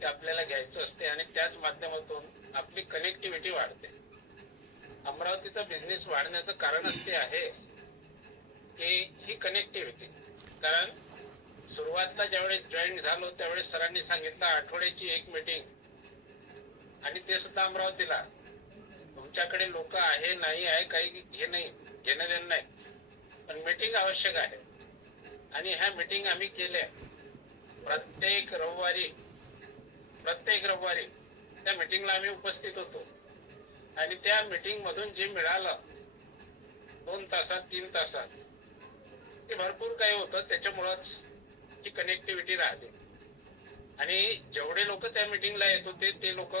ते आपल्याला घ्यायचं असते आणि त्याच माध्यमातून आपली कनेक्टिव्हिटी वाढते. अमरावतीचा बिझनेस वाढण्याचं कारणच ते आहे की ही कनेक्टिव्हिटी. कारण सुरुवातीला ज्यावेळेस जॉईन झालो त्यावेळेस सरांनी सांगितलं आठवड्याची एक मीटिंग, आणि ते सुद्धा अमरावतीला. तुमच्याकडे लोक आहे नाही आहे काही हे नाही, घेणं देणं नाही, पण मीटिंग आवश्यक आहे. आणि ह्या मीटिंग आम्ही केल्या प्रत्येक रविवारी त्या मीटिंगला आम्ही उपस्थित होतो. आणि त्या मीटिंग मधून जे मिळालं 2 तासात 3 तासात ते भरपूर काही होतं. त्याच्यामुळंच ती कनेक्टिव्हिटी राहते. आणि जेवढे लोक त्या मीटिंगला येत होते ते लोक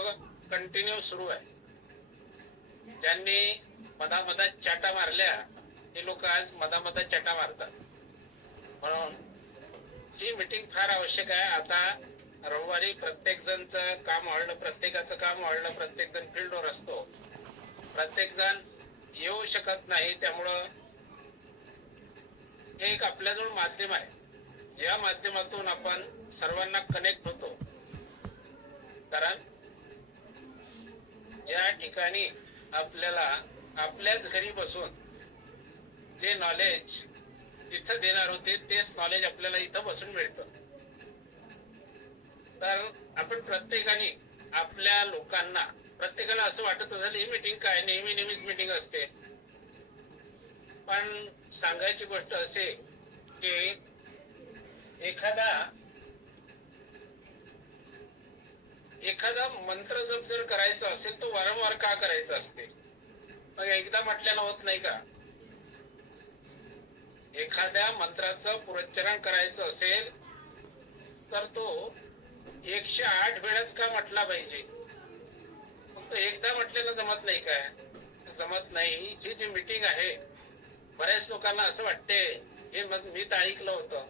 कंटिन्यू सुरू आहे. ज्यांनी मधामधात चाटा मारल्या ते लोक आज मधामधात चाटा मारतात. म्हणून ही मीटिंग फार आवश्यक आहे. आता रविवारी प्रत्येक जणचं काम वाढलं, प्रत्येकाचं काम वाढलं, प्रत्येक जण फील्डवर असतो, प्रत्येक जण येऊ शकत नाही. त्यामुळं हे एक आपल्याजवळ माध्यम आहे. या माध्यमातून आपण सर्वांना कनेक्ट होतो. कारण या ठिकाणी आपल्याला आपल्याच घरी बसून जे नॉलेज तिथं देणार होते तेच नॉलेज आपल्याला इथं बसून मिळतं. तर आपण प्रत्येकाने आपल्या लोकांना, प्रत्येकाला असं वाटत असेल ही मीटिंग काय नेहमीच मीटिंग असते. पण सांगायची गोष्ट असे की एखादा मंत्र जप जर करायचा असेल तो वारंवार का करायचा असते? मग एकदा म्हटल्यानं होत नाही का? एखाद्या मंत्राचं पुनच्चारण करायचं असेल तर तो 108 वेळाच का म्हटला पाहिजे? फक्त एकदा म्हटल्यानं जमत नाही काय? जमत नाही. ही जी मीटिंग आहे, बऱ्याच लोकांना असं वाटते, हे मी तर ऐकलं होतं,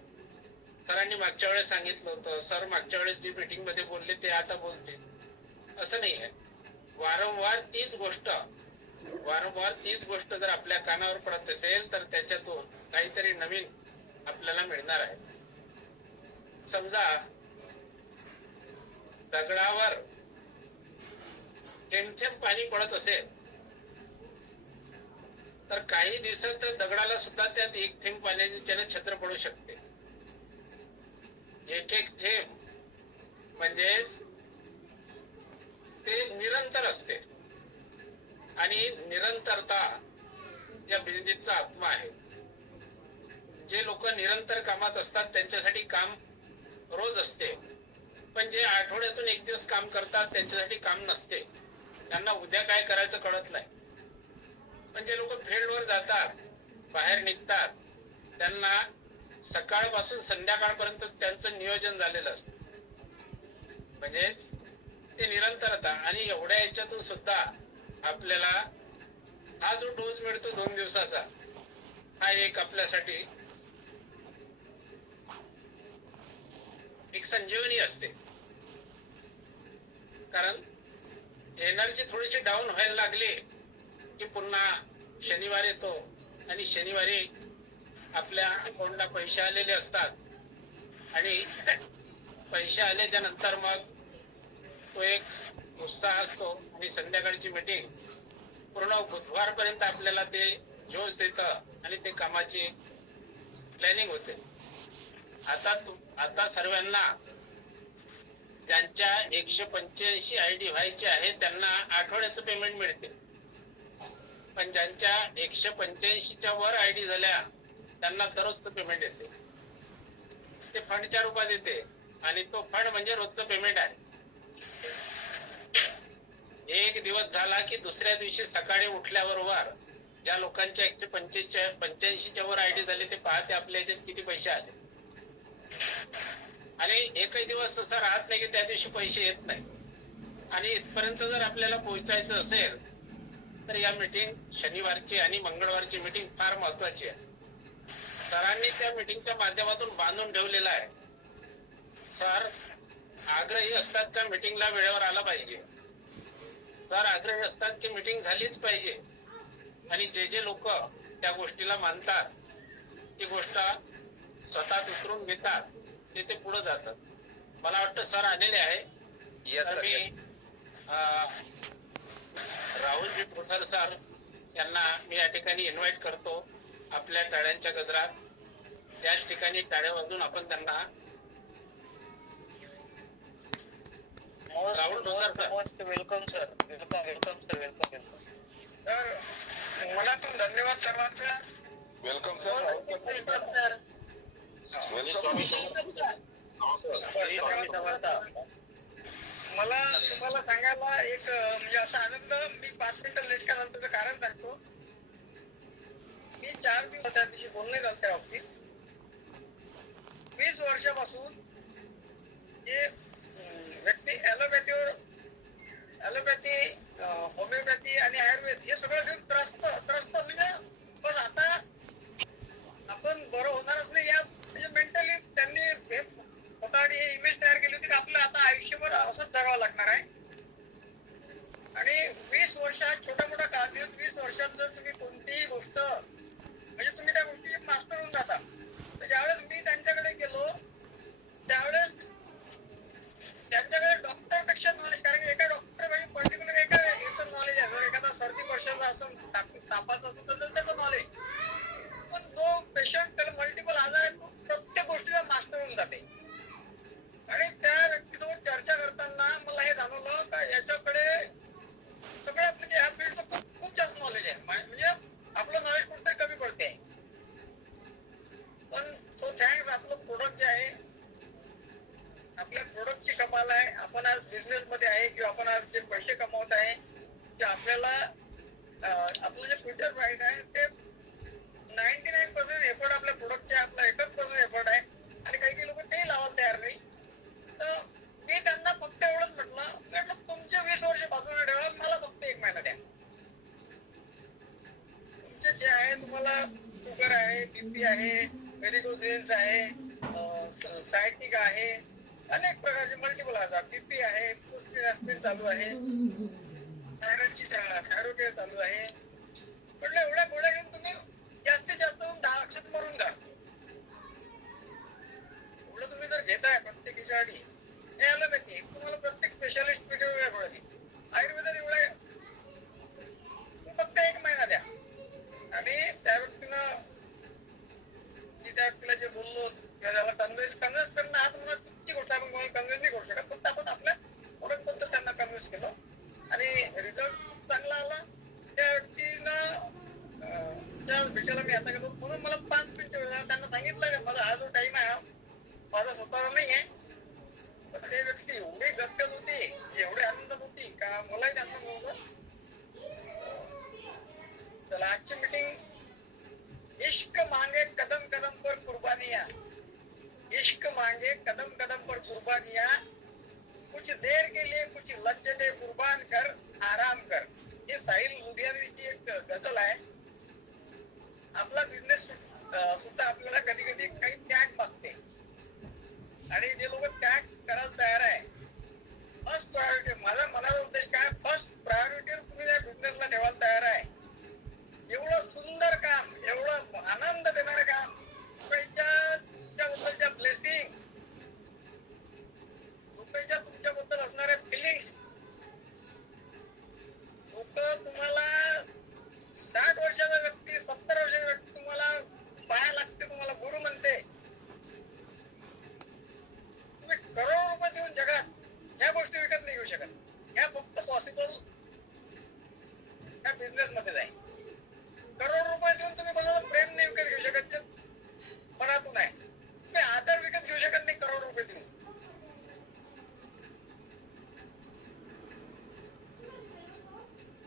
सरांनी मागच्या वेळेस सांगितलं होतं, सर मागच्या वेळेस जी मीटिंग मध्ये बोलले ते आता बोलते. असं नाही आहे. वारंवार तीच गोष्ट जर आपल्या कानावर पडत असेल तर त्याच्यातून काहीतरी नवीन आपल्याला मिळणार आहे. समजा दगडावर थेंब थेंब पाणी पडत असेल तर काही दिवसात दगडाला सुद्धा त्यात एक थेंब पाण्याने छत्र पडू शकते. एक थेंब म्हणजेच ते निरंतर असते. आणि निरंतरता या बिझनेसचा आत्मा आहे. जे लोक निरंतर कामात असतात त्यांच्यासाठी काम रोज असते, पण जे आठवड्यातून एक दिवस काम करतात त्यांच्यासाठी काम नसते. त्यांना उद्या काय करायचं कळत नाही. पण जे लोक फील्डवर जातात, बाहेर निघतात, त्यांना सकाळपासून संध्याकाळपर्यंत त्यांचं नियोजन झालेलं असतं. म्हणजेच ते निरंतरता. आणि एवढ्या याच्यातून सुद्धा आपल्याला हा जो डोस मिळतो 2 दिवसाचा, हा एक आपल्यासाठी एक संजीवनी असते. कारण एनर्जी थोडीशी डाऊन व्हायला लागली की पुन्हा शनिवार येतो आणि शनिवारी आपल्या अकाउंटला पैसे आलेले असतात आणि पैसे आल्याच्या नंतर मग तो एक उत्साह असतो आणि संध्याकाळची मीटिंग पूर्ण बुधवारपर्यंत आपल्याला ते जोश देतं आणि ते कामाची प्लॅनिंग होते. आता सर्वांना ज्यांच्या 185 आयडी व्हायचे आहे त्यांना आठवड्याचं पेमेंट मिळते. पण ज्यांच्या 185च्या वर आयडी झाल्या त्यांना दररोजचं पेमेंट येते. ते फंडच्या रूपात येते आणि तो फंड म्हणजे रोजचं पेमेंट आहे. एक दिवस झाला की दुसऱ्या दिवशी सकाळी उठल्याबरोबर ज्या लोकांच्या 185च्या वर आयडी झाली ते पाहते आपल्या याच्यात किती पैसे आले. आणि एकही दिवस असा राहत नाही की त्या दिवशी पैसे येत नाही. आणि इथपर्यंत जर आपल्याला पोहोचायचं असेल तर या मीटिंग शनिवारची आणि मंगळवारची मीटिंग फार महत्वाची आहे. सरांनी त्या मीटिंगच्या माध्यमातून बांधून ठेवलेला आहे. सर आग्रही असतात का मीटिंगला वेळेवर आला पाहिजे. सर आग्रही असतात की मीटिंग झालीच पाहिजे. आणि जे लोक त्या गोष्टीला मानतात ती गोष्ट स्वतः उतरून घेतात ते पुढे जातात. मला वाटतं सर आलेले आहे. येस तर सर. मी राहुलजी ठोसर सर यांना मी या ठिकाणी इन्व्हाइट करतो आपल्या टाळ्यांच्या गजरात. त्याच ठिकाणी टाळ्या वाजून आपण त्यांना Rahul Thosar sir. Welcome sir. Welcome sir. Welcome. तर मनातून धन्यवाद सर्वांचा. Welcome sir. Welcome sir. Welcome. Swami Samarth. मला तुम्हाला सांगायला एक म्हणजे असा आनंद, मी 5 मिनिटं लेट का झालं त्याचं कारण सांगतो. मी 4 दिवस त्या दिवशी बोलणे झालं त्या बाबतीत. 20 वर्षापासून जे व्यक्ती ॲलोपॅथी, होमिओपॅथी आणि आयुर्वेद हे सगळं घेऊन त्रस्त म्हणजे बस आता आपण बरं होणारच नाही या म्हणजे मेंटली त्यांनी हे स्वतःने हे इमेज तयार केली होती की आपलं आता आयुष्यभर असंच जगावं लागणार आहे. आणि 20 वर्षात छोटा मोठा काळ दिवस 20 वर्षात जर तुम्ही कोणतीही गोष्ट म्हणजे तुम्ही त्या गोष्टी मास्टर होऊन जाता. तर ज्यावेळेस मी त्यांच्याकडे गेलो त्यावेळेस त्यांच्याकडे डॉक्टरपेक्षा नॉलेज, कारण की एका डॉक्टर म्हणजे पर्टिक्युलर एका याचं नॉलेज आहे. जर एखादा सर्दी वर्षाचा असं तापाचं असेल तर त्याचं नॉलेज, पण जो पेशंट त्याला मल्टिपल आजार आहे तो प्रत्येक गोष्टीला मास्टर होऊन जाते. आणि त्या व्यक्तीसोबत चर्चा करताना मला हे जाणवलं का याच्याकडे सगळ्या म्हणजे ह्या फील्डचं खूप जास्त नॉलेज आहे. म्हणजे आपलं नॉलेज कुठतरी कमी पडते. पण सो थँक्स. आपलं प्रोडक्ट जे आहे, आपल्या प्रोडक्टची कमाल आहे. आपण आज बिझनेस मध्ये आहे किंवा आपण आज जे पैसे कमवत आहे ते आपल्याला आपलं जे फ्युचर ब्राईट आहे ते 99% एफर्ट आपल्या प्रोडक्टचे, आपला 1% एफर्ट आहे. आणि काही लोक तेही लावायला तयार नाही. तर मी त्यांना फक्त एवढंच म्हटलं तुमचे 20 वर्ष बाजूला ठेवा, मला फक्त 1 महिना द्या. तुमचे जे आहे, तुम्हाला शुगर आहे, बीपी आहे, व्हेरिकोजेन्स आहे, सायटिक आहे, अनेक प्रकारचे मल्टिपल आजार, बीपी आहे, चालू आहे, थायरॉइड चालू आहे. म्हटलं एवढ्या गोळ्या घेऊन तुम्ही जास्तीत जास्त 10 लक्षात मरून जा. एवढं तुम्ही जर घेताय प्रत्येकीच्या आधी, हे ॲलोपॅथी तुम्हाला प्रत्येक स्पेशालिस्ट वेगवेगळ्या गोळ्या दे. आयुर्वेदाने एवढ्या फक्त 1 महिना द्या. आणि त्या व्यक्तीनं मी त्या व्यक्तीला जे बोललो त्याला कन्व्हिन्स करणं हा तुम्हाला चुकीची गोष्ट आहे. आपण कन्व्हिन्स नाही करू शकत. फक्त आपण आपल्या प्रोडक्ट बद्दल त्यांना कन्व्हिन्स केलं आणि रिझल्ट खूप चांगला आला. त्या व्यक्तीनं त्या भेटायला मी आता गेलो म्हणून मला 5 मिनिटं वेळ झाला. त्यांना सांगितलं की माझा हा जो टाइम आहे माझा स्वतःचा नाही आहे. पण ते व्यक्ती एवढी गदगद होती, एवढी आनंदात होती का मलाही त्यांना बोललं. चला आजची मीटिंग इश्क मांगे कदम कदम पर कुर्बानियां, इश्क मांगे कदम कदम पर कुर्बानियां, कुछ देर के लिए कुछ लज्जते कुर्बान कर आराम कर. हे साहिल लुधियानीची एक गझल आहे. आपला बिझनेस सुद्धा आपल्याला कधी कधी काही त्याग मागते आणि जे लोक त्याग करायला तयार आहे, फर्स्ट प्रायोरिटी माझा उद्देश काय, फर्स्ट प्रायोरिटी तुम्ही त्या बिझनेसला ठेवायला तयार आहे. एवढं सुंदर काम, एवढं आनंद देणारं काम, तुमच्याबद्दलच्या ब्लेसिंग, तुमच्याबद्दल असणाऱ्या फिलिंग, लोक तुम्हाला 60 वर्षाचा व्यक्ती, 70 वर्षाचा व्यक्ती तुम्हाला पाया लागते, तुम्हाला गुरु म्हणते. तुम्ही करोड रुपये देऊन जगात ह्या गोष्टी विकत नाही घेऊ शकत. ह्या फक्त पॉसिबल ह्या बिझनेस मध्ये आहे. करोड रुपये देऊन तुम्ही कोणाला प्रेम नाही विकत घेऊ शकत, मनातून आहे. तुम्ही आदर विकत घेऊ शकत नाही करोड रुपये देऊन.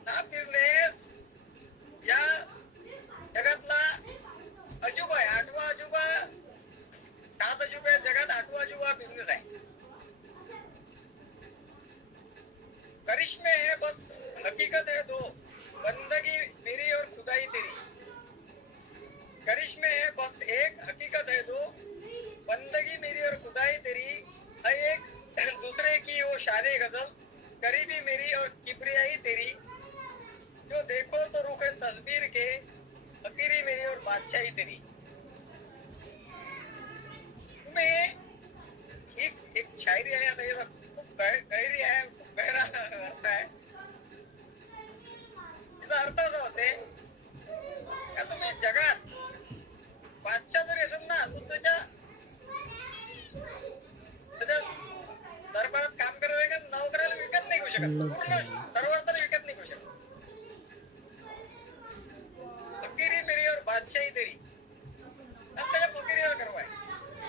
हा बिझनेस या जगातला अजूबा आहे, 8वा अजूबा. 7 अजूबे जगात 8वा अजूबा बिझनेस आहे. करिश्मे है बस हकीकत है दो, बंदगी मेरी और खुदाई तेरी. करिश्मे है बस एक, हकीकत है दो, बंदगी मेरी और खुदाई तेरी. एक दूसरे की वो शाने गजल, करीबी मेरी और किबरियाई तेरी. जो देखो तो रुख तस्वीर के, फकीरी मेरी और बादशाही तेरी. तुम्ही एक शायरी आहे, आता हे खूप गैरी आहे, खूप गैरा अर्थ आहे. त्याचा अर्थ असा होते का तुम्ही जगात बादशाह जरी असेल ना तर त्याच्या दरबारात काम करायला नोकऱ्याला विकत नाही घेऊ शकत, पूर्ण सर्वांतर विकत नाही घेऊ शकत. फकीरी मेरी और बादशाही तेरी, त्याच्या फकीरीवर गर्व आहे.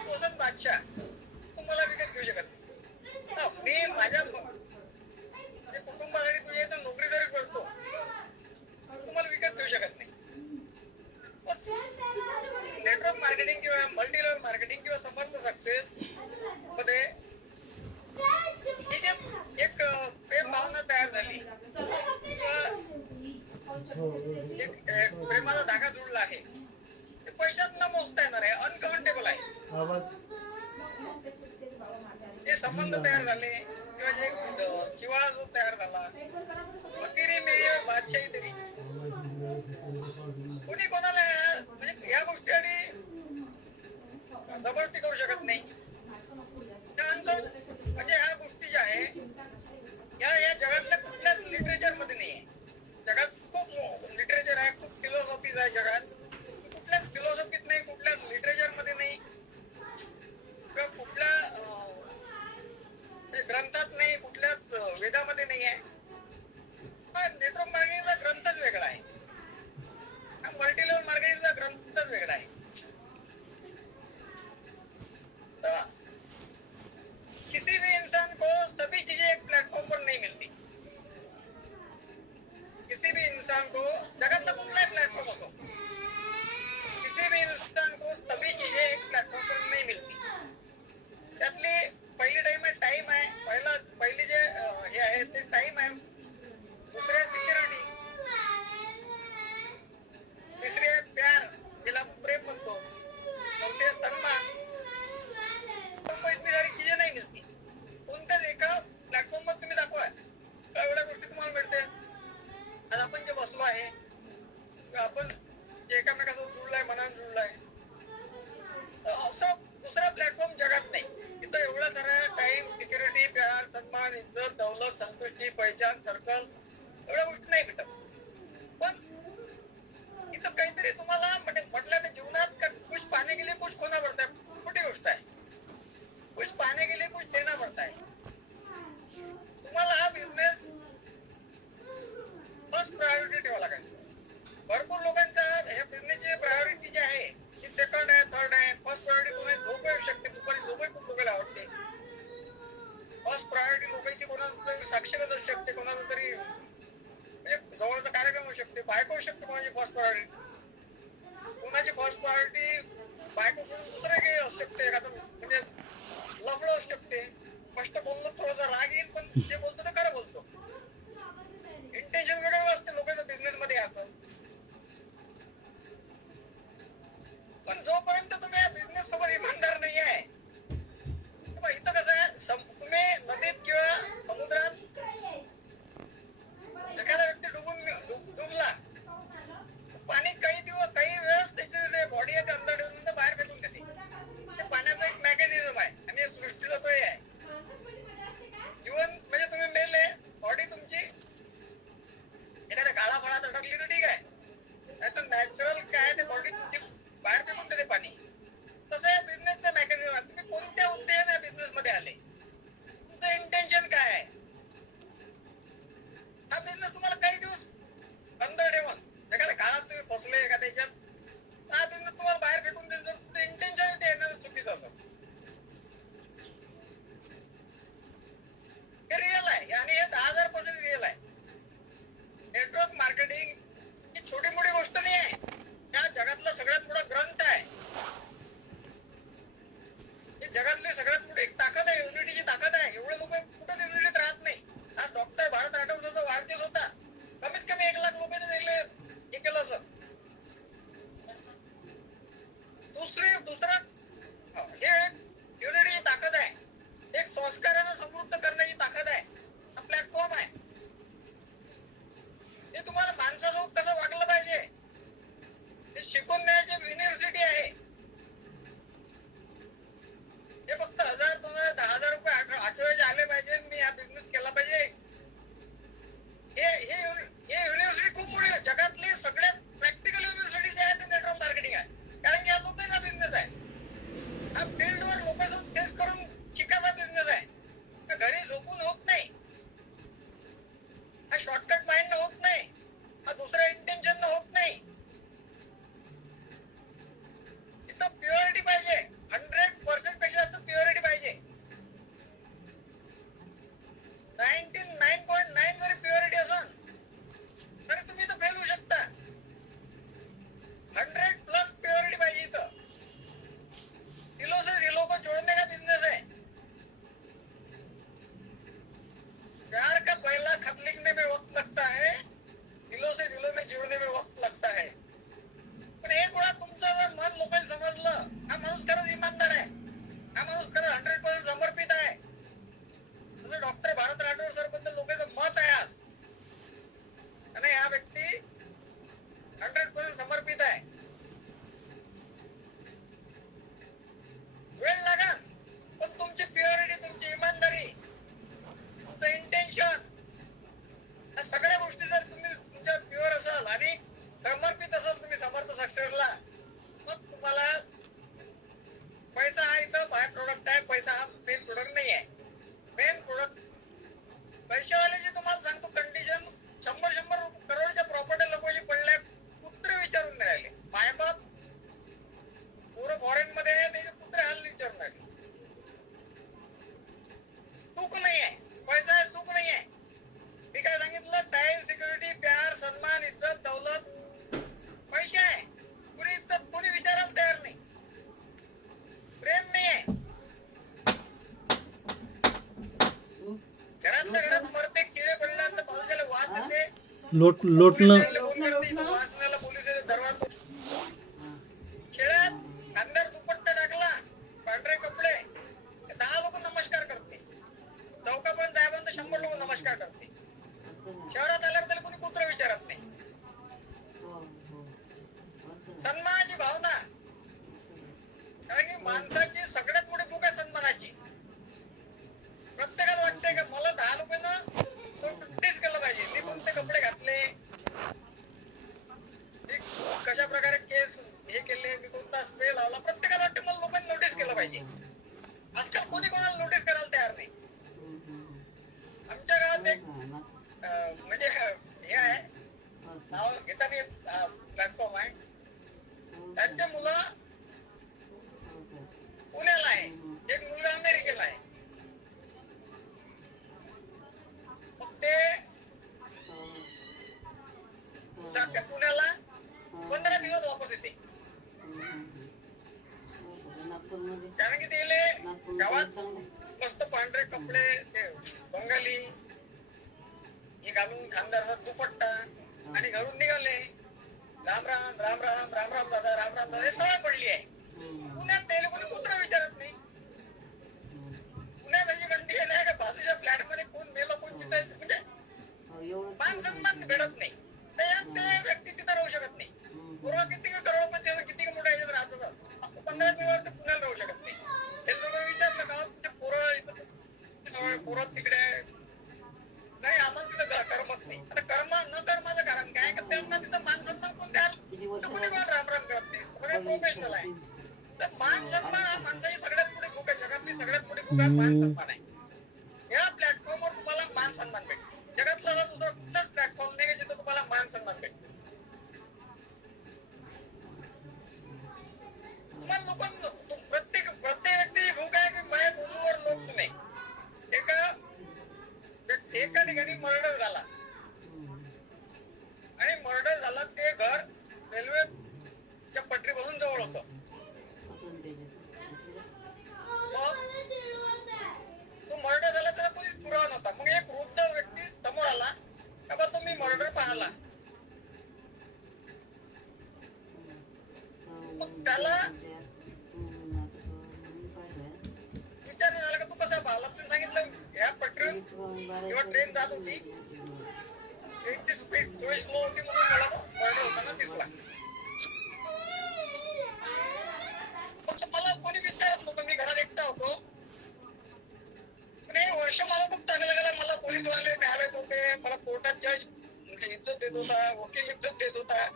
तो असेल बादशाह, तुम्हाला विकत घेऊ शकत नाही. मी माझ्या कुटुंबासाठी तुझ्या इथं नोकरी जरी करतो तुम्हाला विकत घेऊ शकत नाही. नेटवर्क मार्केटिंग किंवा मल्टी लेवल मार्केटिंग किंवा समर्थ सक्सेस मध्ये ही जे एक प्रेम भावना तयार झाली, एक प्रेमाचा धागा जुळला आहे, ते पैशात न मोजता येणार आहे, अनकाउंटेबल आहे. जे संबंध तयार झाले किंवा जे जिव्हाळा जो तयार झाला, फकीरी मेरी और बादशाही तेरी, कोणी कोणाला म्हणजे या गोष्टी जबरदस्ती करू शकत नाही. त्यानंतर म्हणजे ह्या गोष्टी ज्या आहे या जगातल्या कुठल्याच लिटरेचर मध्ये नाही आहे. जगात खूप लिटरेचर आहे, खूप फिलॉसॉफीज आहे जगात, कुठल्याच फिलॉसॉफीत नाही, कुठल्याच लिटरेचर मध्ये नाही किंवा कुठल्या ग्रंथात नाही, कुठल्याच वेदामध्ये नाही आहे. नेटवर्क मार्केटिंगचा ग्रंथच वेगळा आहे, मल्टी लेवल मार्केटिंगचा ग्रंथच वेगळा आहे. तो किसी भी इंसान को सभी चीजें एक प्लेटफॉर्म पर नहीं मिलती. किसी भी इंसान को जगत का कुठलाही प्लेटफॉर्म असो, किसी भी इंसान को सभी चीजें एक प्लेटफॉर्म पर नहीं मिलती. त्यातली पहिली टाइम आहे, पहिली जे हे आहे ते टाइम आहे, दुसरी आहे सिक्युरिटी, तिसरी आहे प्यार जिला आपण प्रेम म्हणतो, चौथी आहे सन्मान. इतनी सारी चीजें नाही मिळती. कोणत्याच एका प्लॅटफॉर्मवर तुम्ही दाखवा एवढ्या गोष्टी तुम्हाला मिळते. आज आपण जे बसलो आहे, आपण जे एकामेकासोबत जुळलाय, मनाने जुळलाय, असं दुसरा प्लॅटफॉर्म जगात नाही. इथं एवढा सारा टाइम, सिक्युरिटी, प्यार, सन्मान, इज्जत, दौलत, संतुष्टी, पहिचान, सर्कल एवढ्या गोष्टी नाही भेटत. पण इथं काहीतरी तुम्हाला म्हटलं ना जीवनात का कुछ पाने के लिए कुछ खोना पडता है, मोठी गोष्ट आहे. कुछ पाने के लिए कुछ देना पड़ता है. तुम्हाला हा बिझनेस फर्स्ट प्रायोरिटी ठेवा लागेल. भरपूर लोकांच्या ह्या बिझनेसची प्रायोरिटी जी आहे ती सेकंड आहे, थर्ड आहे. फर्स्ट प्रायोरिटी तुम्ही झोप येऊ शकते, दुपारी झोपही खूप लोकांना आवडते. फर्स्ट प्रायोरिटी लोकांची कोणाला तरी साक्षगत असू शकते, कोणाला तरी म्हणजे जवळचा कार्यक्रम होऊ शकते, बायको होऊ शकते कोणाची फर्स्ट प्रायोरिटी. कोणाची फर्स्ट प्रायोरिटी बायको दुसरं काही असू शकते, एखादं म्हणजे लफडं असू शकते. स्पष्ट बोलणं थोडासा राग येईल, पण जे बोलतो ते खरं बोलतो. इंटेन्शन वेगळं असते लोकांच्या बिझनेस मध्ये याचं. पण जोपर्यंत तुम्ही या बिझनेस सोबत इमानदार नाही आहे, इथं कसं आहे, तुम्ही नदीत किंवा समुद्रात एखादा व्यक्ती डुबला, पाणी काही वेळच त्याची बॉडी आहे ते अंदर ठेवून बाहेर फेकून देते. ते पाण्याचं एक मेकॅनिझम आहे आणि सृष्टीचा तो आहे. जीवन म्हणजे तुम्ही मेले, बॉडी तुमची एखाद्या काळा फळात अडकली तर ठीक आहे, नाहीतर नॅचरल काय ते बॉडी तुमची बाहेर फेकून देते पाणी. तसं या बिझनेसचं मेकॅनिझम आहे. तुम्ही कोणत्या उद्देशाने या बिझनेस मध्ये आले, तुमचं इंटेन्शन काय आहे. हा बिझनेस तुम्हाला काही दिवस अंदर ठेवून एखाद्या काळात तुम्ही फसले एखाद्या याच्यात, हा बिझनेस तुम्हाला बाहेर फेकून देईल. जर तुमचं इंटेन्शन ते येणं चुकीचं असं, हे रिअल आहे आणि हे 10,000% रिअल आहे. नेटवर्क मार्केटिंग ही छोटी मोठी गोष्ट नाही आहे. या जगातला सगळ्यात मोठा ग्रंथ आहे. ही जगातली सगळ्यात मोठी एक ताकद आहे, युनिटीची ताकद आहे. एवढे लोक कुठं युनिटीत राहत नाही. आज डॉक्टर भारत आठवलेचा वाढदिवस होता, कमीत कमी 1 लाख लोकांनी हे केलं असं. दुसरं हे युनिटीची ताकद आहे, एक संस्कारानं समृद्ध करण्याची ताकद आहे. हा प्लॅटफॉर्म आहे. हे तुम्हाला माणसासोबत कसं वागलं पाहिजे हे शिकून द्यायची युनिव्हर्सिटी आहे. हे फक्त 1,000, 2,000, 10,000 रुपये आठवड्याचे आले पाहिजे, मी ज्यांच्या घरात मरते किडे पडल्यानंतर बाजूला वास येते, लोटणं वाचण्याला पोलीस दरवाजा खेळात अंदर दुपट्टा टाकला, पांढरे कपडे, 10 लोक नमस्कार करते. चौकापर्यंत जायपर्यंत 100 लोक नमस्कार करते. शहरात आल्यावर त्याला कोणी कुत्र विचारत नाही. सन्मानाची भावना, कारण की माणसाची सगळ्यात मोठी भूक आहे सन्मानाची. प्रत्येकाला वाटतंय का मला 10 रुपयानं टेस्ट केलं पाहिजे, मी कोणते कपडे घातले, मी कशा प्रकारे केस हे केले, मी कोणता स्प्रे लावला, प्रत्येकाला वाटतं मला लोकांनी नोटीस केलं पाहिजे. आजकाल कोणी कोणाला नोटीस करायला तयार नाही. आमच्या गावात एक म्हणजे हे आहे, नाव घेता प्लॅटफॉर्म आहे, त्यांच्या मुलं पुण्याला आहे, एक मुलगा अमेरिकेला आहे. मग ते जाते पुण्याला, 15 दिवस वापस येते. कारण की ते गावात मस्त पांढरे कपडे, ते बंगाली हे घालून खानदारचा दुपट्टा आणि घरून निघाले. राम राम राम राम राम राम दादा, राम राम दादा, हे सवय पडली आहे. पुण्यात त्याला कोणी कुत्र विचारत नाही. पुण्यात अशी कंडिशन आहे का बाजूच्या फ्लॅट मध्ये कोण मेलं, कोण चितायचं, म्हणजे मान सन्मान भेटत नाही. ते व्यक्ती तिथं राहू शकत नाही. पूर्व किती करोडपती किती मोठ्या ह्याच्यात राहत होता, 15 दिवस पुण्याला राहू शकत नाही. ते लोक विचारलं का ते पोरं तिकडे नाही, आम्हाला तिथं करमत नाही. आता न कर्माचं कारण काय, का त्यांना तिथं मान सन्मान कोण द्याल, कोणी कोण राम राम करत नाही, सगळे प्रोफेशनल आहे. तर मान सन्मान हा माणसाची सगळ्यात मोठी भूक आहे, जगातली सगळ्यात मोठी भूक आहे मान सन्मान आहे. या प्लॅटफॉर्मवर तुम्हाला मान सन्मान भेटतो. जगातला दुसरा कुठलाच प्लॅटफॉर्म नाही जिथं तुम्हाला मान सन्मान भेटतो. तुम्हाला लोकांना प्रत्येक व्यक्तीची भूक आहे की माझ्या भूमीवर लोक नाही. एका ठिकाणी मर्डर झाला आणि मर्डर झाला, ते घर रेल्वेच्या पटरीपासून जवळ होतं. तो मर्डर झाला, त्याला कोणीच पुरावा नव्हता. मग एक वृद्ध व्यक्ती समोर आला का बा तुम्ही मर्डर पाहिला. मग त्याला विचारणं झालं का तू कसा पाहिला. तुम्ही सांगितलं या पटरीवर किंवा ट्रेन जात होती, ट्रेनची स्पीड थोडी स्लो होती म्हणून मला मर्डर होताना दिसला. मला कोणी विचारत नव्हतं, मी घरात एकटा होतो. पण हे वर्ष मला खूप चांगलं गेलं. मला पोलीसवाले न्यायालयात होते, मला कोर्टात जज इज्जत देत होता, वकील इज्जत देत होता.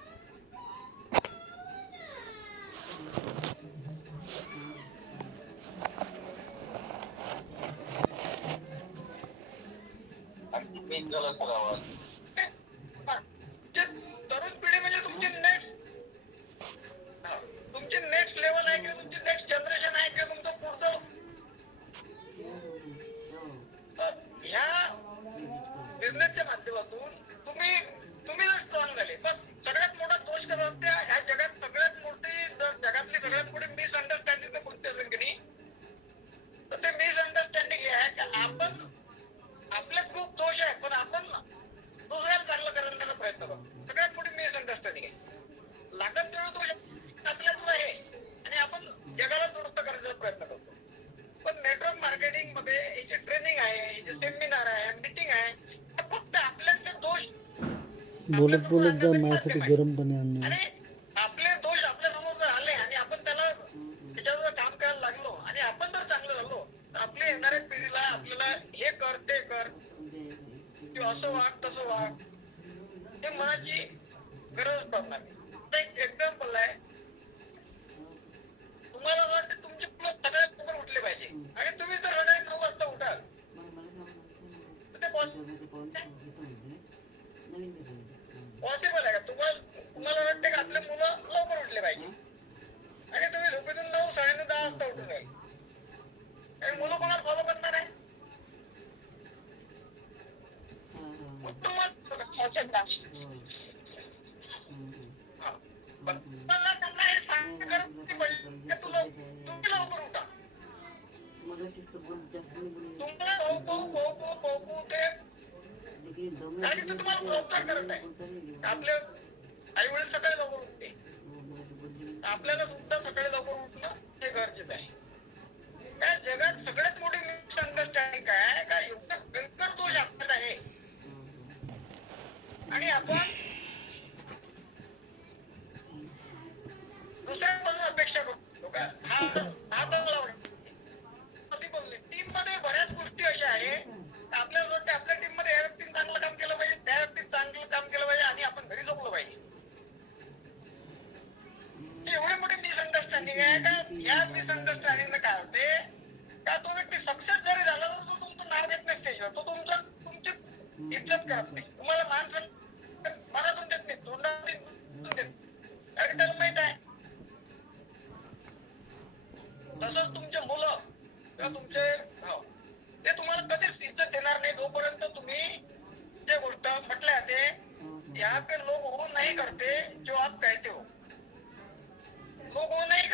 झाला सर आवाज. तरुण पिढी म्हणजे तुमची नेक्स्ट लेवल आहे किंवा तुमची नेक्स्ट जनरेशन आहे किंवा तुमचं पुढचं. ह्या बिझनेसच्या माध्यमातून तुम्ही जर स्ट्रॉंग झाले, पण सगळ्यात मोठा दोष करत असते ह्या जगात. सगळ्यात मोठी जगातली सगळ्यात मोठी मिसअंडरस्टँडिंग जर कोणती असेल की नाही, तर ते मिसअंडरस्टँडिंग हे आहे की आपण आपले खूप दोष आहे, पण आपण दुसऱ्याला चांगलं करण्याचा प्रयत्न करतो. सगळ्यात मोठी मिसअंडरस्टँडिंग आहे. लागत तेवढं दोष आपल्याला आहे आणि आपण जगाला दुरुस्त करण्याचा प्रयत्न करतो. पण नेटवर्क मार्केटिंग मध्ये याची ट्रेनिंग आहे, याचे सेमिनार आहे, मीटिंग आहे, फक्त आपल्यातले दोष बोलत माझ्यासाठी गरम पाणी आणणे आणि आपले दोष आपल्या समोर जर आले आणि आपण त्याला त्याच्यावर काम करायला लागलो आणि आपण जर चांगलं झालो, तर आपल्या येणाऱ्या पिढीला आपल्याला हे कर ते कर किंवा असं वाग तसं वाग हे मनाची गरज पडणार. एक एक्झाम्पल आहे, तुम्हाला वाटतं तुमचे मुलं सगळ्यात लवकर उठले पाहिजे आणि तुम्ही जर रडाई 9 वाजता उठाल तर ते पॉसिबल आहे का. तुम्हाला वाटते का आपले मुलं लवकर उठले पाहिजे आणि तुम्ही झोपेतून 9, 9:30, 10 वाजता उठून जाईल आणि मुलं कोणाला फॉलो करणार आहे. त्यांना हे सांगा तुम्ही लवकर उठा. तुम्हाला ते कारण की ते तुम्हाला जबाबदार करत आहे. आपले आई वडील सकाळी लवकर उठते, आपल्याला सुद्धा सकाळी लवकर उठणं हे गरजेचं आहे. त्या जगात सगळ्यात मोठी मिसअंडरस्टँडिंग काय का एवढं भयंकर दोष आपल्यात आहे आणि आपण दुसऱ्यापासून अपेक्षा करतो का हा चांगला बोलले. टीम मध्ये बऱ्याच गोष्टी अशा आहे आपल्याला वाटतं आपल्या टीम मध्ये या व्यक्तीने चांगलं काम केलं पाहिजे, त्या व्यक्तीने चांगलं काम केलं पाहिजे आणि आपण घरी झोपलो पाहिजे. एवढी मोठी मिसअंडरस्टँडिंग आहे का या मिसअंडरस्टँडिंग काय होते का तो व्यक्ती सक्सेस जरी झाला तर तो तुमचं नाव घेत नाही स्टेजवर, तो तुमची इज्जत करत नाही, तुम्हाला मान मनातून देत नाही, तोंडातून देत कारण त्याला माहित आहे. तसंच तुमचे मुलं किंवा तुमचे ते तुम्हाला कधीच इज्जत देणार नाही जोपर्यंत तुम्ही जे गोष्ट म्हटल्या ते यहाँ पे लोग वो नहीं करते जो आप कहते हो, लोग वो नहीं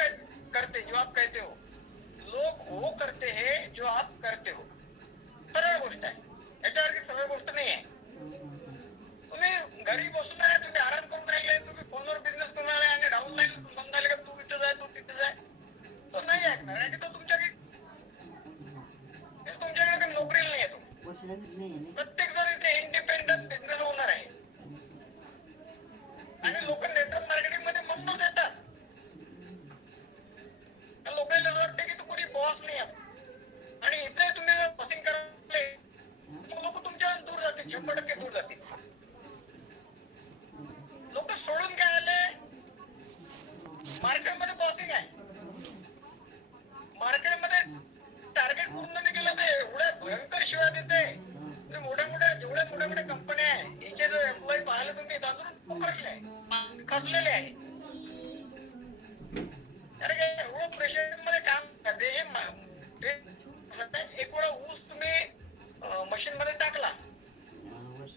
करते जो आप कहते हो, लोग वो करते हैं जो आप करते हो. सरळ गोष्ट आहे, याच्यासारखी सरळ गोष्ट नाही आहे. तुम्ही घरी बसून आहे, तुम्ही आराम करून राहिले, तुम्ही फोनवर बिझनेस करून राहिले आणि डाऊन लाईन समजायला का तू तिथं जाय तू तिथं जाय, तो नाही ऐकणार आहे की तो तुमच्याकडे नोकरीला नाही येतो. प्रत्येक जण इथे इंडिपेंडंट बिझनेस होणार आहे आणि लोक नेटवर्क मार्केटिंग मध्ये म्हणूनच येतात. लोकांना वाटते की तू कोणी बॉस नाही आहे आणि इथे तुम्ही जर बॉसिंग करायला लोक तुमच्या दूर जातील, 100% दूर जातील. लोक सोडून काय आले मार्केटमध्ये बॉसिंग आहे, मार्केटमध्ये टार्गेट पूर्ण नाही केलं तर एवढ्या भयंकर शिवाय देते. जेवढ्या मोठ्या कंपन्या आहे याचे जर एम्प्लॉई पाहायला तुम्ही तांदूळ खचलेले आहे. एवढं प्रेशर मध्ये काम करते. एक वेळा ऊस तुम्ही मशीन मध्ये टाकला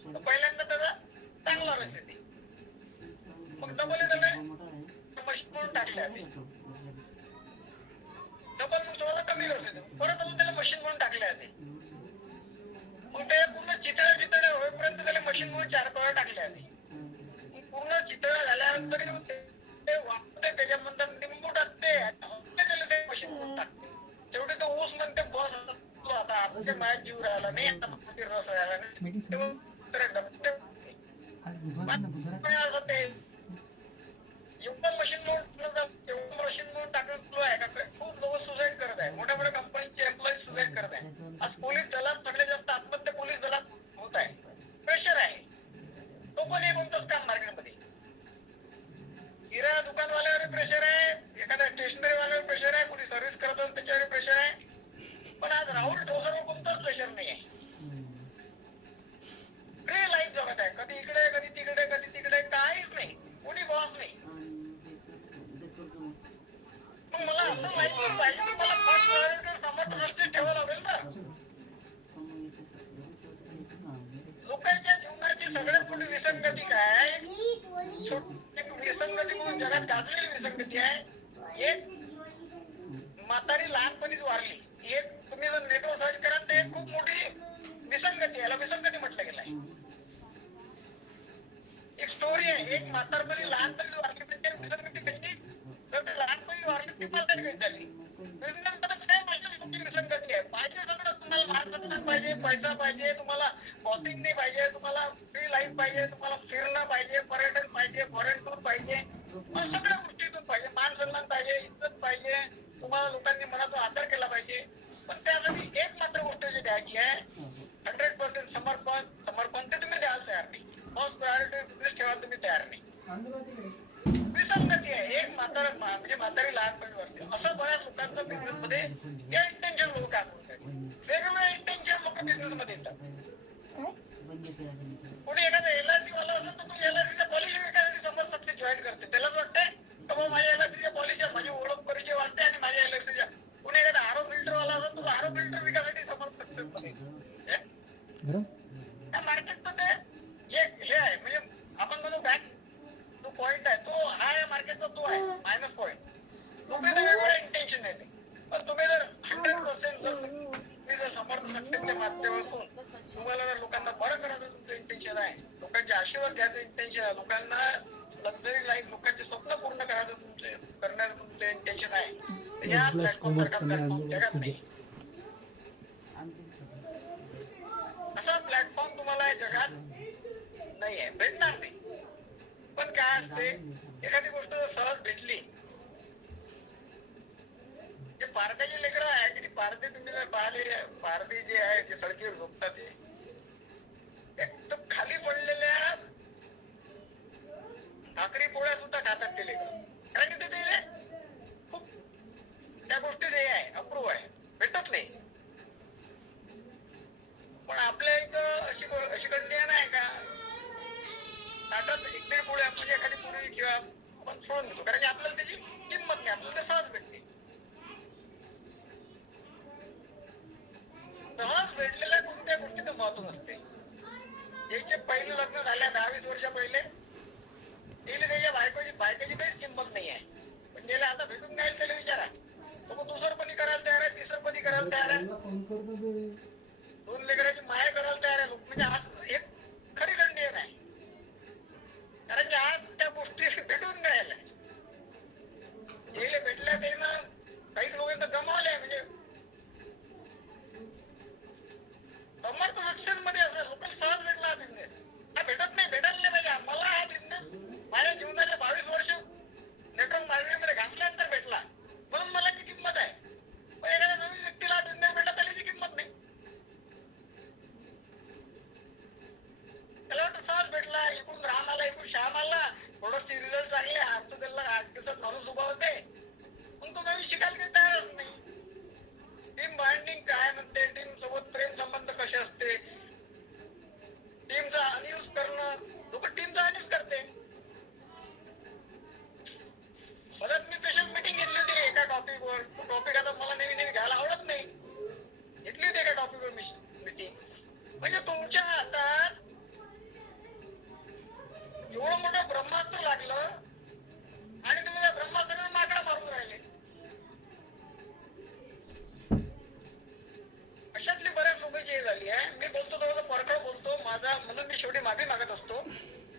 तर पहिल्यांदा त्याचा चांगला रस येते, मग डबल त्याला मशीन म्हणून टाकले आधी, डबल मग तुम्हाला कमी रस येतो, परत अजून त्याला मशीन म्हणून टाकले आधी, मग ते पूर्ण चितळ्या होईपर्यंत त्याला मशीन म्हणून 4 वेळा टाकले आधी. पूर्ण चितळ्या झाल्यानंतर ते वापरते त्याच्यामध्ये निंबू टाकते ते मशीन म्हणून टाकते. तेवढे तो ऊस म्हणते बस आता आपल्या माझ्या जीव राहिला नाही, आता रस राहिला नाही, एवढं मशीन म्हणून टाकत सुरू आहे का खूप लोक सुसाईड करत आहे. मोठ्या मोठ्या कंपनीचे एम्प्लॉई सुसाईड करत आहे. आज पोलीस दलात सगळ्यात जास्त आत्महत्या पोलीस दलात होत आहे. प्रेशर आहे, तो पण एक कोणतंच काम मार्केटमध्ये. किराणा दुकानवाल्यावर प्रेशर आहे, एखाद्या स्टेशनरी वाल्यावर प्रेशर आहे, कोणी सर्व्हिस करत असेल त्याच्यावर प्रेशर आहे. पण आज राहुल ठोसरवर कोणतंच प्रेशर नाही आहे. फ्री लाईफ जगत आहे, कधी इकडे कधी तिकडे कधी तिकडे, काहीच नाही, कोणी बॉस नाही. मग मला असं माहिती पाहिजे मला समर्थ ठेवावं लागेल ना. लोकांच्या जीवनाची सगळ्यात मोठी विसंगती काय, विसंगती म्हणून जगात गाजलेली विसंगती आहे. एक म्हातारी लहानपणीच वारली, एक तुम्ही जर नेटवर सर्च करा ते खूप मोठी विसंगती, याला विसंगती म्हटलं गेलं आहे. एक स्टोरी आहे, एक म्हातारपणी लहानपणी वारली म्हणजे विसंगती कशी, तर लहानपणी वारली ती म्हातारी कशी झाली. विसंगती आहे. पाहिजे सगळं तुम्हाला, महाराष्ट्रात पाहिजे, पैसा पाहिजे, तुम्हाला बॉसिंग नाही पाहिजे, तुम्हाला फ्री लाईफ पाहिजे, तुम्हाला फिरणं पाहिजे, पर्यटन पाहिजे, फॉरेन टूर पाहिजे, सगळ्या गोष्टीतून पाहिजे, मान सन्मान पाहिजे, इज्जत पाहिजे, तुम्हाला लोकांनी मनातून आदर केला पाहिजे. पण त्यासाठी एक मात्र गोष्ट जी द्यायची आहे 100% समर्पण ते तुम्ही द्यायला तयार नाही. फर्स्ट प्रायोरिटी बिझनेस ठेवायला तुम्ही तयार नाही. विसंगती आहे. एक म्हणजे म्हातारी लहानपणी वरती असं बऱ्याच लोकांचं बिझनेस मध्ये या इंटेन्शन लोक काम करतात. वेगवेगळ्या इंटेन्शन लोक बिझनेस मध्ये येतात. कोणी एखादा LIC वाला असेल तर तो LICच्या पॉलिसी विकायसाठी समज सक्सेस जॉईन करते. त्यालाच वाटतंय तर मग माझ्या LICच्या पॉलिसी माझी ओळख परिचय वाटते आणि माझ्या LICच्या. कोणी एखादा आरो फिल्टर वाला असेल तर आरो फिल्टर विकायसाठी समज सक्सेस मध्ये. त्या मार्केटमध्ये हे आहे, म्हणजे आपण म्हणू बॅक जो पॉईंट आहे तो हा या मार्केटचा तो आहे मायनस पॉईंट. तुम्ही तर वेगवेगळ्या इंटेन्शन येते, पण तुम्ही जर 100% जर समर्थ सक्सेसच्या माध्यमातून तुम्हाला जर लोकांना बरं करायचं तुमचं इंटेन्शन आहे लोकांवर घ्यायचं इंटेन्शन आहे, लोकांना लक्झरी लाईफ, लोकांचे स्वप्न पूर्ण करण्याचं तुमचं इंटेन्शन आहे, तर या प्लॅटफॉर्म सारखा प्लॅटफॉर्म जगात नाही. असा प्लॅटफॉर्म तुम्हाला या जगात नाही आहे, भेटणार नाही. पण काय असते, एखादी गोष्ट सहज भेटली, जे पारध्याचे लेकरं आहे की पारधे तुम्ही जर पाहिले, पारधी जे आहे जे सडकीवर झोपतात ते एकदम खाली पडलेल्या भाकरी पोळ्या सुद्धा खातात ते लेकरं, कारण की ते खूप त्या गोष्टी जे आहे अप्रूव्ह आहे, भेटत नाही. पण आपल्या इथं अशी कंडिशन आहे का, ताटात एक दीड पोळी आपण एखादी पोळी किंवा आपण सोडून देतो, कारण की आपल्याला त्याची किंमत नाही, आपल्याला ते सहज भेटते. सहज भेटलेल्या कोणत्या गोष्टीचं महत्व नसते. ज्याचे पहिले लग्न झाल्या 10-20 वर्ष पहिले त्याच्या बायकोची काहीच किंमत नाही आहे, पण ज्याला आता भेटून काय त्याला विचारा, तो दुसरपणी करायला तयार आहे, तिसरपणी करायला तयार आहे, 2 लेकराची माया करायला तयार आहे. म्हणजे आज एक खरी कंडिशन आहे, कारण की आज त्या गोष्टी भेटून राहिल्या. जे भेटल्या ते ना काही लोकांना गमावले, म्हणजे समर्थ सक्सेस मध्ये असं लोक सहज भेटला हा बिझनेस, हा भेटत नाही, भेटायला नाही पाहिजे. मला हा बिझनेस माझ्या जीवनाच्या 22 वर्ष नेटवर्क मार्केटिंगमध्ये घातल्यानंतर भेटला, म्हणून मला ती किंमत आहे. पण एखाद्या नवीन व्यक्तीला हा बिझनेस भेटला त्याची किंमत नाही, त्याला वाटतं सहज भेटला, इकडून राम आला, इकडून श्याम आला, थोडंसं रिझल्ट चांगले, आज तो त्याला 8 दिवसात माणूस उभा होते, पण तो नवीन शिकायला काही तयारच नाही. टीम बाइंडिंग काय म्हणते, टीम सोबत प्रेम संबंध कसे असते, टीमचा अनयूज करणं, लोक टीमचा अनयूज करते. परत मी स्पेशल मीटिंग घेतली होती एका टॉपिकवर, तो टॉपिक आता मला नेहमी घ्यायला आवडत नाही, घेतली होती एका टॉपिकवर मीटिंग. म्हणजे तुमच्या हातात एवढं मोठं ब्रह्मास्त्र लागलं आणि तुम्ही त्या ब्रह्मास्त्राला माकडा मारून राहिले. अशातली बऱ्याच लोकांची हे झाली आहे. मी बोलतो थोडं परखड बोलतो, माझा म्हणून मी शेवटी माफी मागत असतो,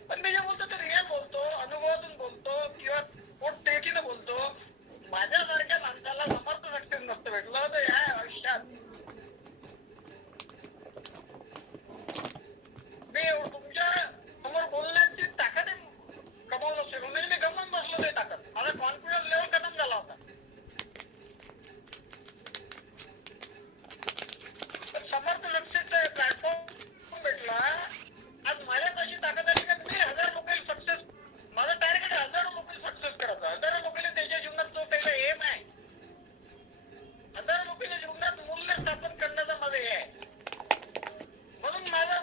पण मी जे बोलतो ते रिअल बोलतो, अनुभवातून बोलतो किंवा पोट टेकीनं बोलतो. माझ्यासारख्या माणसाला समर्थ सक्सेस नसतं भेटलं तर या आयुष्यात मी तुमच्या समोर बोलण्याची ताकद कमावलं असेल, म्हणजे मी गमवून बसलो ते ताकद, माझा कॉन्फिडन्स लेवल खतम झाला होता. समर्थ सक्सेसचा प्लॅटफॉर्म भेटला, आज माझ्यात अशी ताकद आली का मी 1000 लोकांना सक्सेस, माझं टार्गेट 1000 लोकांना सक्सेस करायचं, 1000 लोकांना त्याच्या जीवनात जो त्याचा एम आहे, 1000 लोकांच्या जीवनात मूल्य स्थापन करण्याचा माझं हे आहे. म्हणून माझं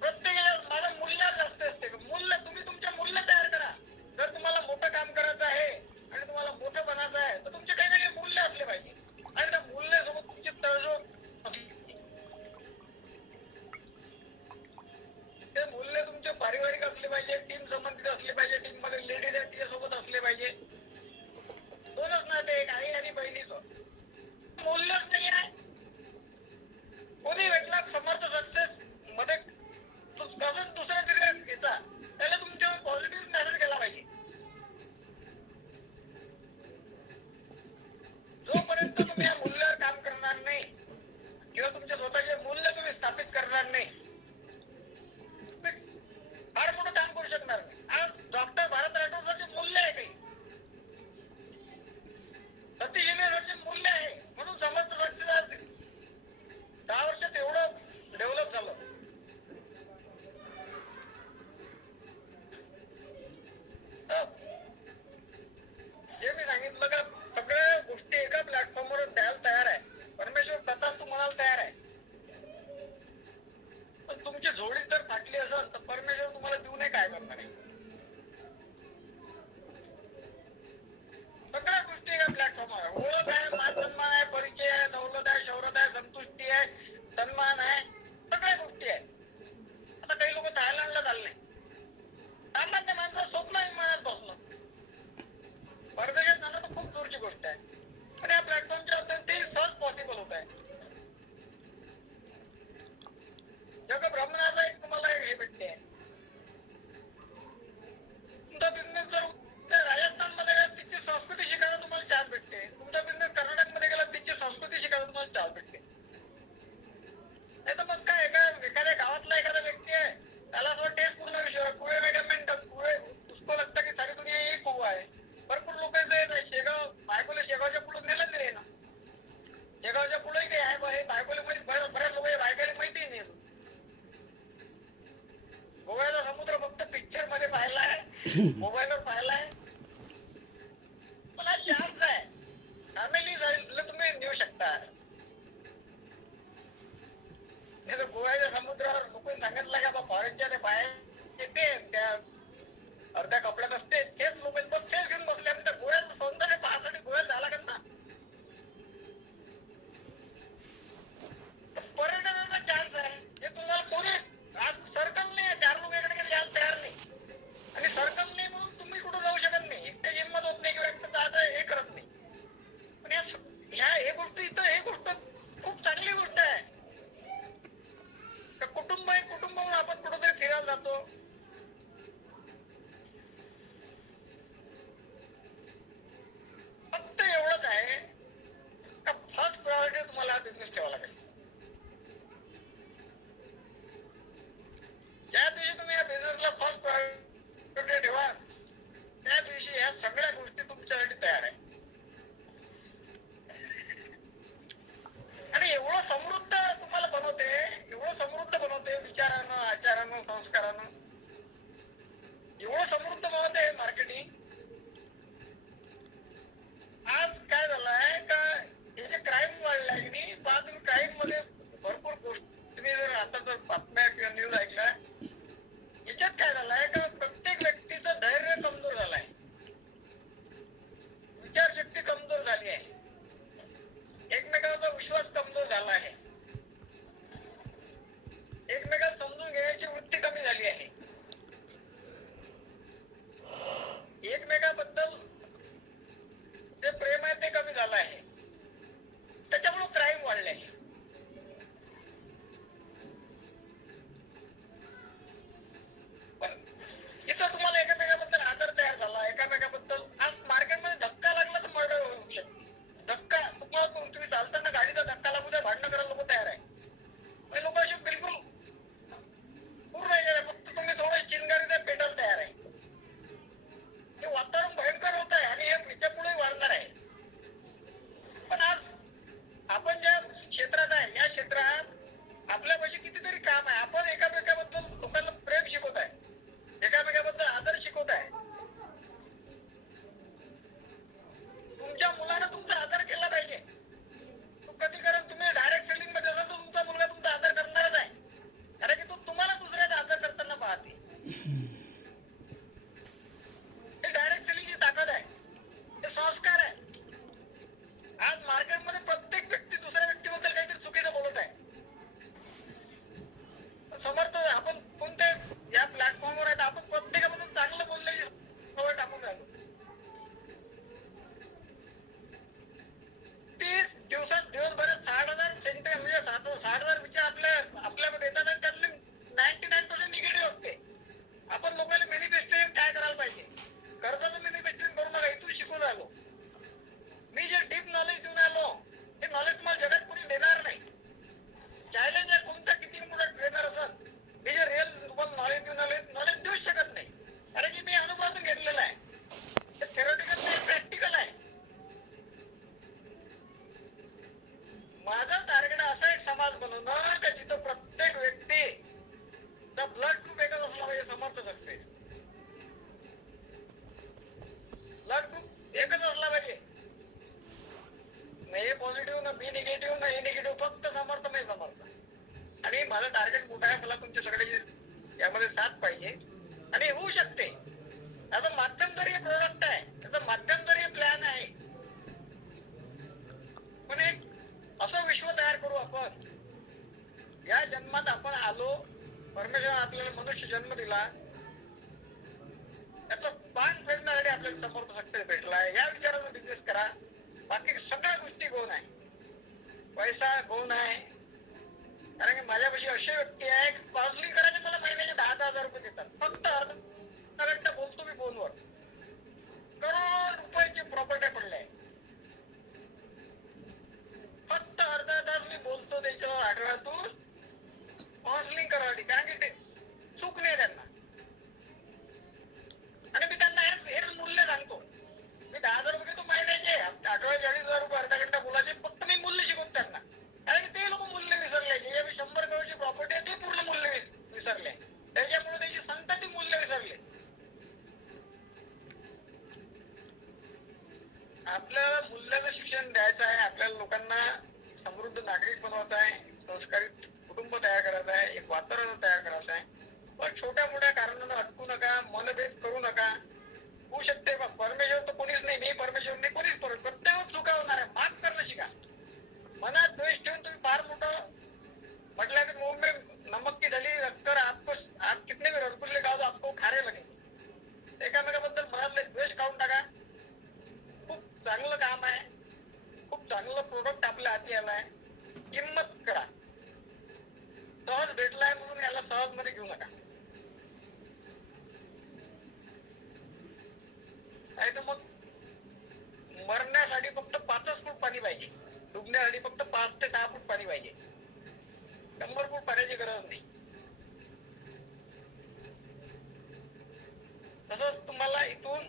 प्रत्येक माझं मूल्य जास्त असते. मूल्य तुम्ही तुमच्या मूल्य तयार करा. जर तुम्हाला मोठं काम करायचं आहे आणि तुम्हाला मोठं बनायचं आहे तर तुमचे काही ना काही मूल्य असले पाहिजे, आणि त्या मूल्यासोबत तुमची तळजोड, ते मूल्य तुमचे पारिवारिक असले पाहिजे, टीम संबंधित असले पाहिजे, टीम मध्ये लेडीज आहे तिच्यासोबत असले पाहिजे. दोनच ना, ते एक आई आणि बहिणीचं मूल्यच नाही आहे. कोणी भेटला समर्थ सक्सेस मध्ये कसं दुसऱ्या तरी घेता, त्याला तुमच्यावर पॉझिटिव्ह मेसेज केला पाहिजे. जोपर्यंत तुम्ही या मूल्यावर काम करणार नाही किंवा तुमच्या स्वतःचे मूल्य तुम्ही स्थापित करणार नाही, फार मोठं काम करू शकणार नाही. आज डॉक्टर भारत राठोडचे मूल्य आहे, काही सतीश युनिव्हर्सिटीचे मूल्य आहे, म्हणून समर्थ सक्सेस 10 वर्षात एवढं डेव्हलप झालं. जे मी सांगितलं का सगळ्या गोष्टी एका प्लॅटफॉर्मवर द्यायला तयार आहे. परमेश्वर स्वतः तुम्हाला तयार आहे, पण तुमची जोडी जर फाटली असेल तर परमेश्वर तुम्हाला देऊ नये काय करणार आहे. सगळ्या गोष्टी एका प्लॅटफॉर्मवर, ओळख आहे, मान सन्मान आहे, परिचय आहे, दौलत आहे, शौर्यत आहे, संतुष्टी आहे, सन्मान आहे, सगळ्या गोष्टी आहे. आता काही लोक थायलंडला चालले, सामान्य माणसं स्वप्न विमानात बसलं, परदेशात जाणं तर खूप दूरची गोष्ट आहे, पण या प्लॅटफॉर्मच्या ते सहज पॉसिबल होत आहे. जग भ्रमणाचा एक तुम्हाला हे भेटते, मोबाईलवर पाहिलाय. पण हा चान्स आहे. फॅमिली तुम्ही नेऊ शकता. नाही तर गोव्याच्या समुद्रावर लोकांनी सांगितलं का फॉरेनच्या ते बाहेर येते त्या अर्ध्या कपड्यात असते तेच लोक तेच घेऊन बसले आणि त्या गोव्याचं सौंदर्य पाहण्यासाठी गोव्यात झाला का ना. पर्यटनाचा चान्स आहे. हे तुम्हाला कोणी आज सर्कल नाही, 4 लोक इकडे यायला तयार नाही. आणि सर्कल नाही म्हणून तुम्ही कुठं जाऊ शकत नाही. एकटे हिंमत होत नाही किंवा एकटं जायचं हे करत नाही. पण हे गोष्ट इथं हे गोष्ट खूप चांगली गोष्ट आहे. कुटुंब आहे, कुटुंब म्हणून आपण कुठेतरी फिरायला जातो. फक्त एवढंच आहे का फर्स्ट प्रायोरिटी तुम्हाला हा बिझनेस ठेवावा लागेल. ज्या दिवशी तुम्ही या बिझनेसला फर्स्ट प्रायोरिटी ठेवा त्या दिवशी ह्या सगळ्या गोष्टी तुमच्यासाठी तयार आहे. आणि एवढं समृद्ध तुम्हाला बनवते, एवढं समृद्ध बनवते विचारानं, आचारानं, संस्कारानं, एवढं समृद्ध बनवते मार्केटिंग. आज काय झालंय का हे जे क्राईम वाढलाय की नाही, तुम्ही क्राईम मध्ये भरपूर गोष्टी जर आता जर बातम्या किंवा न्यूज ऐकल्या, याच्यात काय झालंय का प्रत्येक व्यक्तीचं धैर्य कमजोर झालंय, विचारशक्ती कमजोर झाली आहे, एकमेकांचा विश्वास कमजोर झाला आहे, एकमेकांना समजून घेण्याची वृत्ती कमी झाली आहे, एकमेकांबद्दल जे प्रेम आहे ते कमी झालं आहे. त्याच्यामुळे क्राईम वाढले. पण इथं तुम्हाला एकामेकाबद्दल आदर तयार झाला, एकामेकाबद्दल आज मार्केटमध्ये धक्का लागला तर मर्डर होऊ शकतो. धक्का तुम्हाला तुम्ही चालताना गाडीचा धक्का लागू द्या, भांडणं करायला लोक तयार आहे. लोक असे बिलकुल पूर्ण फक्त तुम्ही थोडं चिनगारी द्या पेटायला तयार आहे. हे वातावरण भयंकर होत आहे आणि हे याच्या पुढे वाढणार आहे. पण आज आपण ज्या क्षेत्रात आहे या क्षेत्रात आपल्यापाशी कितीतरी काम आहे. आपण एकामेकाबद्दल लोकांना प्रेम शिकवत आहे, एकामेकाबद्दल आदर शिकवत आहे. तुमच्या मुलानं तुमचा आदर केला पाहिजे. तो कधी कारण तुम्ही डायरेक्ट सेलिंग मध्ये असाल तर तुमचा मुलगा तुमचा आदर करणारच आहे, कारण की तो तुम्हाला दुसऱ्याचा आदर करताना पाहते. हे डायरेक्ट सेलिंगची ताकद आहे, हे संस्कार आहे. आज मार्केटमध्ये प्रत्येक व्यक्ती दुसऱ्या व्यक्तीबद्दल काहीतरी चुकीचं बोलत आहे. समर्थ आपण कोणत्या या प्लॅटफॉर्मवर आहेत, आपण प्रत्येकाबद्दल चांगलं बोलले सवय टाकून राहिलो. 30 दिवसात दिवसभरात 60,000 सेंटे म्हणजे 60,000 विचार आपल्याकडे येतात आणि त्यातले 99% निगेटिव्ह असते. आपण लोकांना मॅनिफेस्टेशन काय करायला पाहिजे, कर्जाचं मॅनिफेस्टेशन करू नका. इथून शिकून आलो मी, जे डीप नॉलेज देऊन आलो हे नॉलेज तुम्हाला जगात कोणी देणार नाही. चॅलेंज आहे कोणता किती मोठा ट्रेनर असत, मी जे रिअल तुम्हाला नॉलेज देऊन आलो नॉलेज देऊच शकत नाही, कारण की मी अनुभवातून घेतलेला आहे. हे थेरॉटिकल नाही, प्रॅक्टिकल आहे. माझं टार्गेट असा एक समाज बनवणं का जिथं प्रत्येक व्यक्ती ब्लड ग्रुप एकच असला पाहिजे, समर्थच असते. ब्लड ग्रुप एकच असला पाहिजे, नाही पॉझिटिव्ह ना बी निगेटिव्ह ना ए निगेटिव्ह, फक्त समर्थ नाही समर्थ. आणि माझं टार्गेट मोठं आहे, मला तुमच्या सगळ्याची यामध्ये साथ पाहिजे आणि होऊ शकते. त्याचं माध्यमधर्य प्रोडक्ट आहे, त्याचं माध्यमधर्य प्लॅन आहे. पण एक असं विश्व तयार करू आपण, या जन्मात आपण आलो, परमेश्वर आपल्याला मनुष्य जन्म दिला, त्याचं पान फेडण्यासाठी आपल्याला समर्थ सक्सेस भेटलाय. या विचाराचा बिझनेस करा. बाकी सगळ्या गोष्टी गौण आहे, पैसा गौण आहे. कारण की माझ्यापाशी अशी व्यक्ती आहे की काउन्सिलिंग करायचे मला महिन्याचे 10,000 रुपये देतात. फक्त अर्धा घंटा बोलतो मी फोनवर, करोड रुपयाची प्रॉपर्टी पडल्या. फक्त अर्धा तास मी बोलतो त्याच्यावर आठवड्यातून काउन्सिलिंग करावी, कारण की ते चूक नाही त्यांना. आणि मी त्यांना हेच मूल्य सांगतो. मी 10,000 रुपये घेतो महिन्याचे, आठवड्यात 40,000 रुपये अर्धा घंटा बोलायचे. फक्त मी मूल्य शिकवतो त्यांना, कारण की ते लोक मूल्य विसरले. जे 100 करोडची प्रॉपर्टी आहे ते वातावरण तयार करायचं आहे. पण छोट्या मोठ्या कारणानं अटकू नका, मनभेद करू नका. होऊ शकते बा, परमेश्वर तर कोणीच नाही, मी परमेश्वर नाही, कोणीच प्रत्येक चुका होणार आहे. माफ करणं शिका. मनात द्वेष ठेवून तुम्ही फार मोठं म्हटलं की मुंह में नमक की डली रखकर आपको आप कितने भी रसगुल्ले खाओ तो आपको खारे लगे. एकामेकाबद्दल मनातले द्वेष काढून टाका. खूप चांगलं काम आहे, खूप चांगलं प्रोडक्ट आपल्या हाती आलाय. किंमत करा. सहज भेटलाय म्हणून याला सहज मध्ये घेऊ नका. नाही तर मग मरण्यासाठी फक्त 5 फूट पाणी पाहिजे, डुबण्यासाठी फक्त 5 ते 10 फूट पाणी पाहिजे. 100 फूट पाण्याची गरज नाही. तसंच तुम्हाला इथून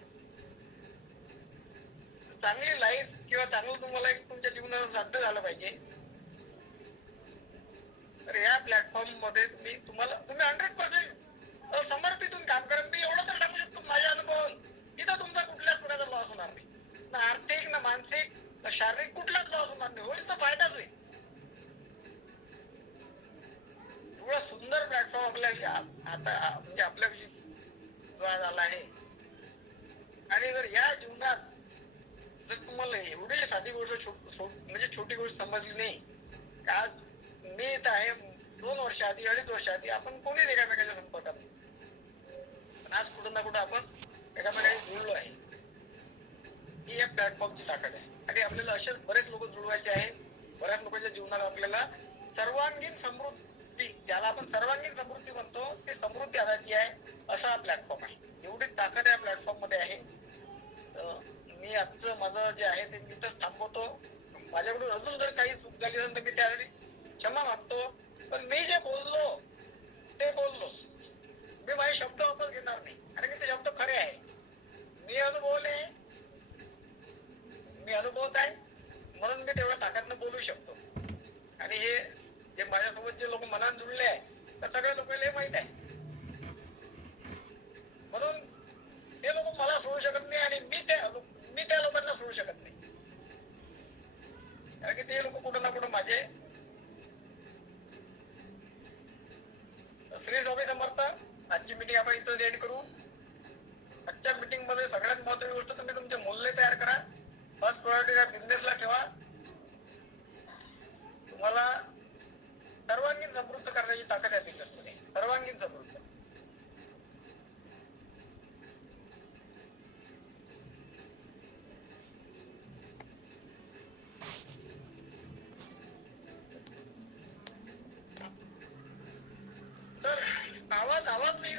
चांगली लाईफ किंवा चांगलं तुम्हाला एक तुमच्या जीवनात साध्य झालं पाहिजे, तर या प्लॅटफॉर्म मध्ये तुम्ही 100% समर्पितून काम करा. मी एवढं तर सांगू शकतो माझ्या अनुभव, इथं तुमचा कुठल्याच प्रकारचा लॉस होणार नाही. ना आर्थिक, ना मानसिक, ना शारीरिक कुठलाच लॉस होणार नाही. होईल तर फायदाच होईल. एवढा सुंदर प्लॅटफॉर्म आपल्या आता म्हणजे आपल्याविषयी झाला आहे. आणि जर या जीवनात जर तुम्हाला एवढी साधी गोष्ट म्हणजे छोटी गोष्ट समजली नाही, का आज मी इथं आहे 2 वर्ष आधी, 2.5 वर्ष आधी आपण कोणीच एकामेकाच्या संपर्कात नाही. पण आज कुठं ना कुठं आपण एकामेकाशी जुळलो आहे. ही या प्लॅटफॉर्मची ताकद आहे. आणि आपल्याला असेच बरेच लोक जुळवायचे आहेत. बऱ्याच लोकांच्या जीवनात आपल्याला सर्वांगीण समृद्धी, ज्याला आपण सर्वांगीण समृद्धी म्हणतो, ते समृद्धी आणायची आहे. असा हा प्लॅटफॉर्म आहे. एवढी ताकद या प्लॅटफॉर्म मध्ये आहे. मी आजचं माझं जे आहे ते मी इथंच थांबवतो. माझ्याकडून अजून जर काही चूक झाली असेल तर मी त्यासाठी क्षमा मागतो. पण मी जे बोललो ते बोललो. मी माझे शब्द वापस घेणार नाही, कारण ते शब्द खरे आहे. मी अनुभवत आहे म्हणून मी तेवढ्या ताकदनं बोलू शकतो. आणि हे जे माझ्यासोबत जे लोक मनात जुळले आहे, तर सगळ्या लोकांना हे माहित आहे. म्हणून ते लोक मला सोडू शकत नाही आणि मी त्या लोकांना सोडू शकत नाही. कारण की ते लोक कुठं ना कुठं माझे. श्री स्वामी समर्थ. आजची मीटिंग आपण इथं एंड करू. आजच्या मीटिंग मध्ये सगळ्यात महत्त्वाची गोष्ट, तुम्ही तुमचे मूल्य तयार करा. फर्स्ट प्रायोरिटी बिझनेसला ठेवा. तुम्हाला सर्वांगीण समृद्ध करण्याची ताकद आहे बिझनेसमध्ये. सर्वांगीण समृद्ध. तर आवाज नाही